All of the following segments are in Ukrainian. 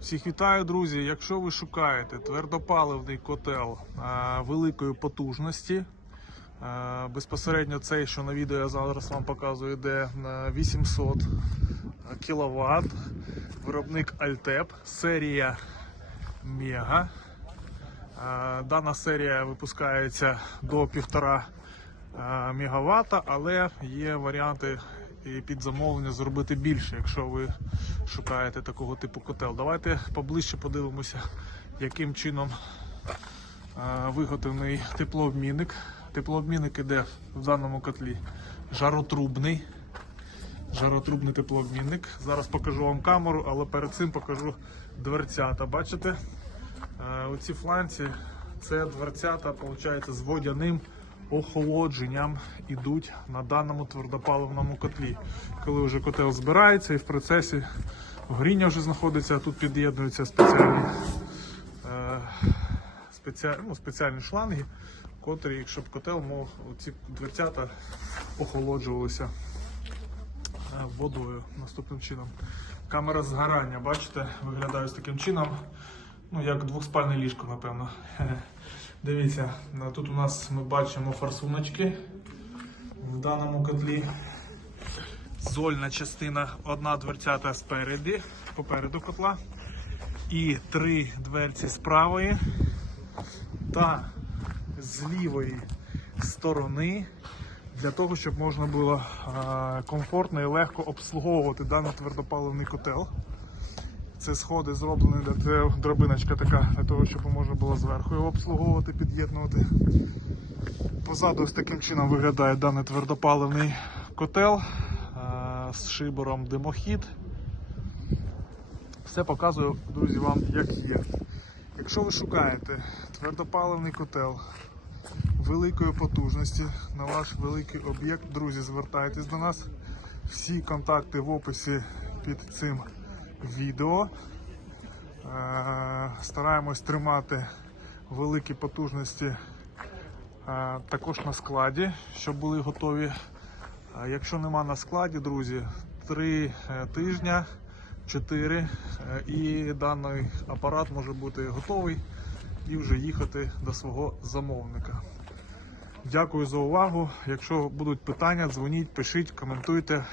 Всіх вітаю, друзі. Якщо ви шукаєте твердопаливний котел е, великої потужності, е, безпосередньо цей, що на відео я зараз вам показую, йде на 800 кВт. Виробник Альтеп, серія Мега. Е, Дана серія випускається до 1,5 е, МВт, але є варіанти і під замовлення зробити більше, якщо ви шукаєте такого типу котел. Давайте поближче подивимося, яким чином е, виготовлений теплообмінник. Теплообмінник іде в даному котлі жаротрубний. Жаротрубний теплообмінник. Зараз покажу вам камеру, але перед цим покажу дверцята. Бачите? Е, Оці фланці це дверцята, виходить, з водяним охолодженням ідуть на даному твердопаливному котлі. Коли вже котел збирається і в процесі горіння вже знаходиться, тут під'єднуються спеціальні, е, ну, спеціальні шланги, котрі, щоб котел мог ці дверцята охолоджувалися е, водою наступним чином. Камера згорання, бачите, виглядає ось таким чином. Ну, як двохспальне ліжко, напевно. Дивіться, тут у нас ми бачимо форсуночки в даному котлі. Зольна частина, одна дверцята спереді, попереду котла. І три дверці з правої та з лівої сторони для того, щоб можна було комфортно і легко обслуговувати даний твердопаливний котел. Це сходи зроблені, де це дробиночка така, для того, щоб можна було зверху його обслуговувати, під'єднувати. Позаду ось таким чином виглядає даний твердопаливний котел е, з шибором димохід. Все показую, друзі, вам як є. Якщо ви шукаєте твердопаливний котел великої потужності на ваш великий об'єкт, друзі, звертайтесь до нас. Всі контакти в описі під цим відео. Е, Стараємось тримати великі потужності е, також на складі, щоб були готові. Якщо нема на складі, друзі, 3 тижня, 4 і даний апарат може бути готовий і вже їхати до свого замовника. Дякую за увагу. Якщо будуть питання, дзвоніть, пишіть, коментуйте.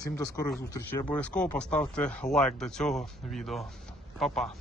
Всім до скорих зустрічей. Обов'язково поставте лайк до цього відео. Па-па!